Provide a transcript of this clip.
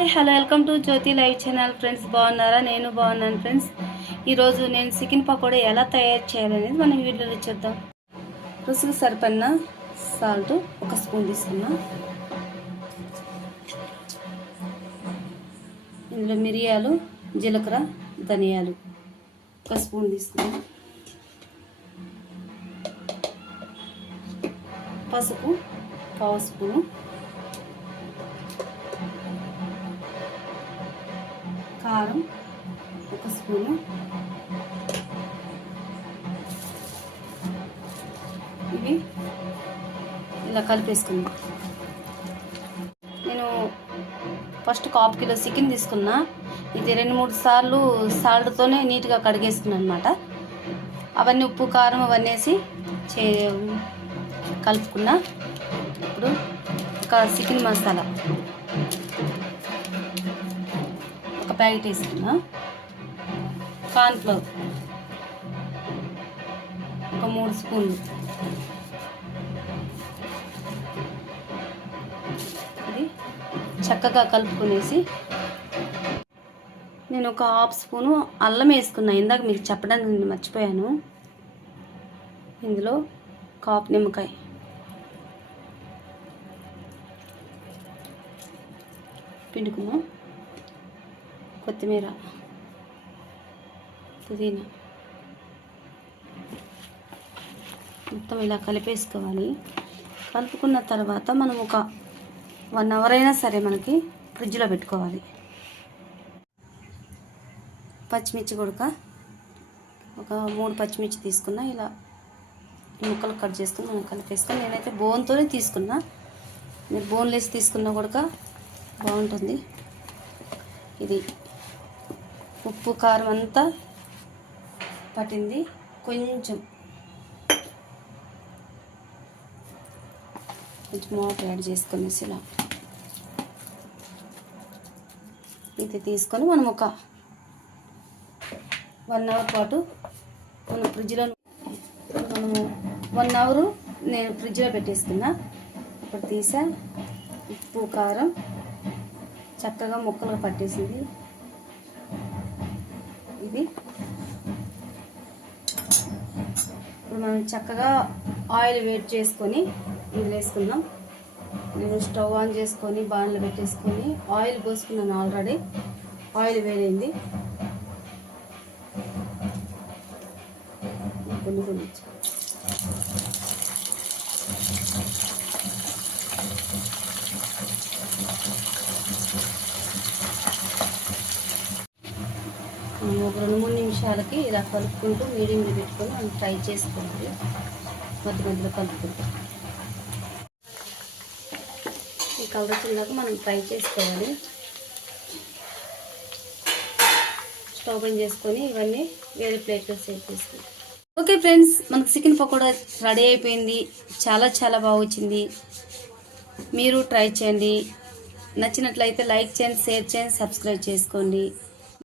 Hi hello welcome to Jyothi live channel friends. బాగున్నారా? నేను బాగున్నాను ఫ్రెండ్స్. ఈరోజు నేను చికెన్ పకోడీ ఎలా తయారు చేయాలనేది మనం వీడియోలో చూద్దాం. రుసుకు సరిపడిన సాల్ట్ ఒక స్పూన్ తీసుకున్నా. ఇందులో మిరియాలు జీలకర్ర ధనియాలు ఒక స్పూన్ తీసుకున్నా. పసుపు పావు స్పూను. కారం ఒక స్పూను. ఇవి ఇలా కలిపేసుకుందాం. నేను ఫస్ట్ కాపు కిలో చికెన్ తీసుకున్నా. ఇది రెండు మూడు సార్లు సాల్ట్తోనే నీట్గా కడిగేసుకున్నాను అనమాట అవన్నీ ఉప్పు కారం అవన్నీ వేసి చే కలుపుకున్నా. ఇప్పుడు ఒక చికెన్ మసాలా. ప్యాకెట్ వేసుకున్నా కార్న్ఫ్లవర్ ఒక మూడు స్పూన్లు. ఇది చక్కగా కలుపుకునేసి నేను ఒక హాఫ్ స్పూను అల్లం వేసుకున్నా. ఇందాక మీకు చెప్పడానికి నేను మర్చిపోయాను. ఇందులో కాపు నిమ్మకాయ. పిండుకున్నాం కొత్తిమీర పుదీనా. మొత్తం ఇలా కలిపేసుకోవాలి. కలుపుకున్న తర్వాత మనం ఒక వన్ అవర్ అయినా సరే మనకి ఫ్రిడ్జ్లో పెట్టుకోవాలి. పచ్చిమిర్చి కొడుక ఒక మూడు పచ్చిమిర్చి తీసుకున్నా ఇలా ముక్కలు కట్ చేసుకుని మనం కలిపేసుకొని నేనైతే బోన్తోనే తీసుకున్నా. మీరు బోన్లెస్ తీసుకున్నా కొడుక బాగుంటుంది. ఇది ఉప్పు కారం అంతా పట్టింది. కొంచెం కొంచెం వాటర్ యాడ్ చేసుకునేసి ఇలా ఇది తీసుకొని మనం ఒక వన్ అవర్ పాటు మనం ఫ్రిడ్జ్లో మనము వన్ అవర్ నేను ఫ్రిడ్జ్లో పెట్టేసుకున్నా. ఇప్పుడు తీసా. ఉప్పు కారం చక్కగా ముక్కలు పట్టేసింది. ఇది. ఇప్పుడు మనం చక్కగా ఆయిల్ వేట్ చేసుకొని ఇందులో వేసుకుందాం. నేను స్టవ్ ఆన్ చేసుకొని బాణలు పెట్టేసుకొని ఆయిల్ పోసుకున్నాను ఆల్రెడీ. ఆయిల్ వేడైంది. కొన్ని కొన్ని ఒక రెండు మూడు నిమిషాలకి ఇలా కలుపుకుంటూ మీడియంలో పెట్టుకొని మనం ఫ్రై చేసుకోవాలి. మధ్య మధ్యలో కలుపుకుంటూ. ఈ కలర్ వచ్చిందాక మనం ఫ్రై చేసుకోవాలి. స్టవ్ ఓపెన్ చేసుకొని ఇవన్నీ వేరే ప్లేట్లో సేవ్ చేసుకుంటాం. ఓకే ఫ్రెండ్స్ మనకు చికెన్ పకోడా రెడీ అయిపోయింది. చాలా చాలా బాగా వచ్చింది. మీరు ట్రై చేయండి. నచ్చినట్లయితే లైక్ చేయండి షేర్ చేయండి సబ్స్క్రైబ్ చేసుకోండి.